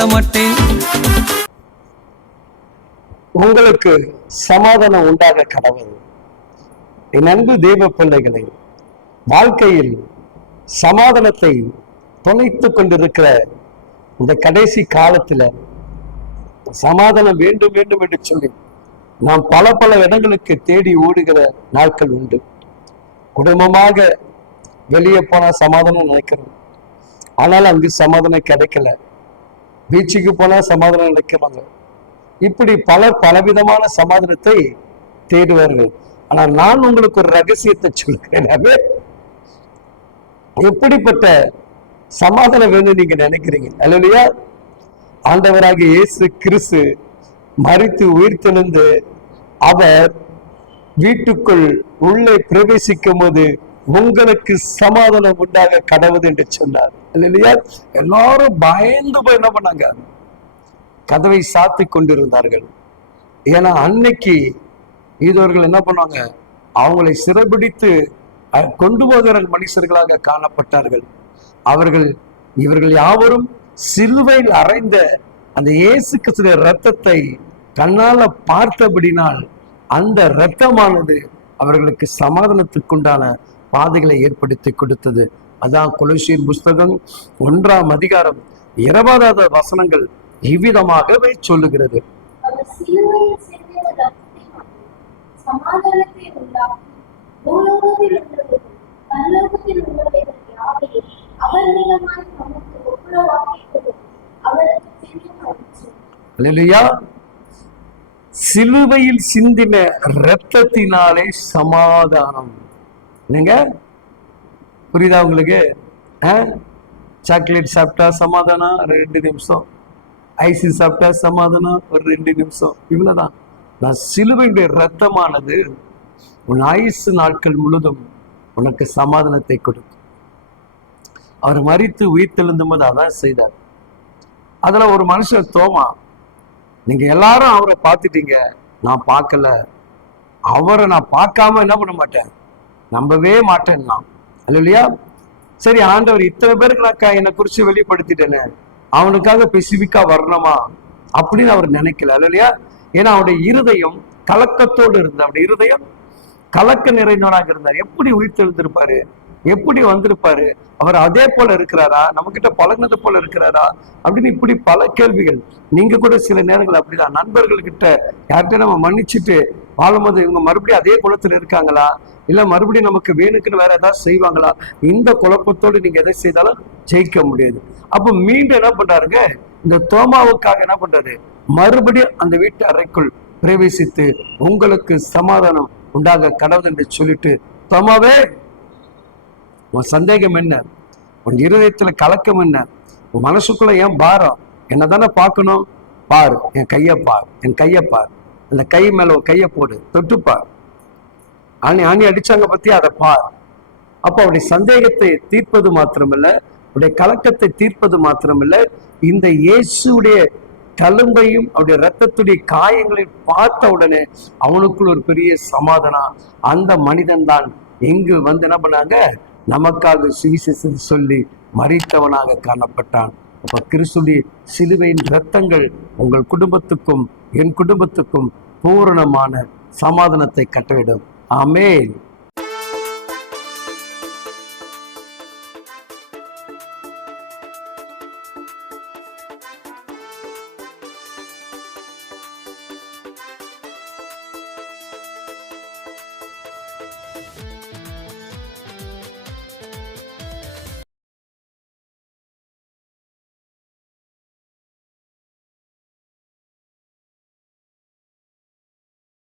சொல்ல மாட்டேன். உங்களுக்கு சமாதானம் உண்டாக கடவுள். என் அன்பு தேவ பிள்ளைகளை, வாழ்க்கையில் சமாதானத்தை தொலைத்துக் கொண்டிருக்கிற இந்த கடைசி காலத்துல சமாதானம் வேண்டும் வேண்டும் என்று சொல்லி நாம் பல பல இடங்களுக்கு தேடி ஓடுகிற நாட்கள் உண்டு. குடும்பமாக வெளியே போனா சமாதானம் நினைக்கிறோம், ஆனால் அங்கு சமாதானம் கிடைக்கல. பீச்சுக்கு போனா சமாதானம் நினைக்கிறாங்க. இப்படி பலவிதமான சமாதானத்தை தேடுவார்கள். ஆனா நான் உங்களுக்கு ஒரு ரகசியத்தை சொல்கிறேன். எப்படிப்பட்ட சமாதானம் வேணும் நீங்க நினைக்கிறீங்க? அல்லையா, ஆண்டவராகிய இயேசு கிறிஸ்து மரித்து உயிர்த்தெழுந்து அவர் வீட்டுக்குள் உள்ளே பிரவேசிக்கும் போது உங்களுக்கு சமாதானம் உண்டாக கடவுள் என்று சொன்னார். இல்லையா? எல்லாரும் பயந்து போய் என்ன பண்ணாங்க? கதவை சாத்தி கொண்டிருந்தார்கள். ஏன்னா அன்னைக்கு இதவர்கள் என்ன பண்ணாங்க? அவங்களை சிறைபிடித்து கொண்டு போகிற மனுஷர்களாக காணப்பட்டார்கள். இவர்கள் யாவரும் சிலுவையில் அறைந்த அந்த இயேசு கிறிஸ்துவின் இரத்தத்தை கண்ணால பார்த்தபடினால் அந்த இரத்தமானது அவர்களுக்கு சமாதானத்துக்குண்டான பாதைகளை ஏற்படுத்தி கொடுத்தது. அதான் கொலோசியர் புஸ்தகம் 1ஆம் அதிகாரம் 20வது வசனங்கள் இவ்விதமாகவே சொல்லுகிறது. சிலுவையில் சிந்தின இரத்தத்தினாலே சமாதானம். நீங்க புரியுதா உங்களுக்கு? சாக்லேட் சாப்பிட்டா சமாதானம் 2 நிமிஷம், ஐஸ் சாப்பிட்டா சமாதானம் ஒரு 2 நிமிஷம், இவ்வளவுதான். நான் சிலுவையுடைய இரத்தமானது உன் ஆயுசு நாட்கள் முழுதும் உனக்கு சமாதானத்தை கொடுக்கும். அவர் மரித்து உயிர்த்தெழுந்தும் போது அதான் செய்தார். அதுல ஒரு மனுஷன் தோமா, நீங்க எல்லாரும் அவரை பார்த்துட்டீங்க, நான் பார்க்கல, அவரை நான் பார்க்காம என்ன பண்ண மாட்டேன், நம்பவே மாட்டேன்னா. இல்லையா? சரி, ஆண்டவர் இத்தனை பேருக்கு நான் என்னை குறிச்சு வெளிப்படுத்திட்டேன்னு அவனுக்காக ஸ்பெசிபிக்கா வரணுமா அப்படின்னு அவர் நினைக்கல. இல்லையா? ஏன்னா அவருடைய இருதயம் கலக்கத்தோடு இருந்தார். அவருடைய இருதயம் கலக்க நிறைந்தவனாக இருந்தார். எப்படி உயிர்த்தெழுந்திருப்பாரு? எப்படி வந்திருப்பாரு? அவர் அதே போல இருக்கிறாரா? நம்ம கிட்ட பழகினது போல இருக்கிறாரா? அப்படின்னு இப்படி பல கேள்விகள். நீங்க கூட சில நேரங்கள் அப்படிதான் நண்பர்கள் கிட்ட யார்கிட்ட நம்ம மன்னிச்சுட்டு வாழும்போது இவங்க மறுபடியும் அதே குலத்துல இருக்காங்களா, இல்ல மறுபடியும் நமக்கு வேணுக்குன்னு வேற ஏதாவது செய்வாங்களா? இந்த குழப்பத்தோடு நீங்க எதை செய்தாலும் ஜெயிக்க முடியாது. அப்ப மீண்டும் என்ன பண்றாருங்க? இந்த தோமாவுக்காக என்ன பண்றாரு? மறுபடியும் அந்த வீட்டு அறைக்குள் பிரவேசித்து உங்களுக்கு சமாதானம் உண்டாக கடவுள் என்று சொல்லிட்டு, தோமாவே, உன் சந்தேகம் என்ன? உன் இருதயத்துல கலக்கம் என்ன? உன் மனசுக்குள்ள ஏன் பாரம்? என்னதானே பார்க்கணும்? பாரு, என் கையை பார், என் கையை பார், அந்த கை மேல உன் கையை போடு, தொட்டுப்பார். ஆணி அடிச்சாங்க பத்தி அதை பார். அப்ப அவருடைய சந்தேகத்தை தீர்ப்பது மாத்திரமில்ல, அவருடைய கலக்கத்தை தீர்ப்பது மாத்திரமில்ல, இந்த இயேசுடைய தழும்பையும் அவருடைய ரத்தத்துடைய காயங்களையும் பார்த்த உடனே அவனுக்குள் ஒரு பெரிய சமாதானம். அந்த மனிதன் தான் எங்கு வந்து என்ன பண்ணாங்க? நமக்காக சுவிசேஷம் சொல்லி மரித்தவனாக காணப்பட்டான். அப்ப கிறிஸ்துவின் சிலுவையின் இரத்தங்கள் உங்கள் குடும்பத்துக்கும் என் குடும்பத்துக்கும் பூரணமான சமாதானத்தை கட்டவிடும். ஆமென்.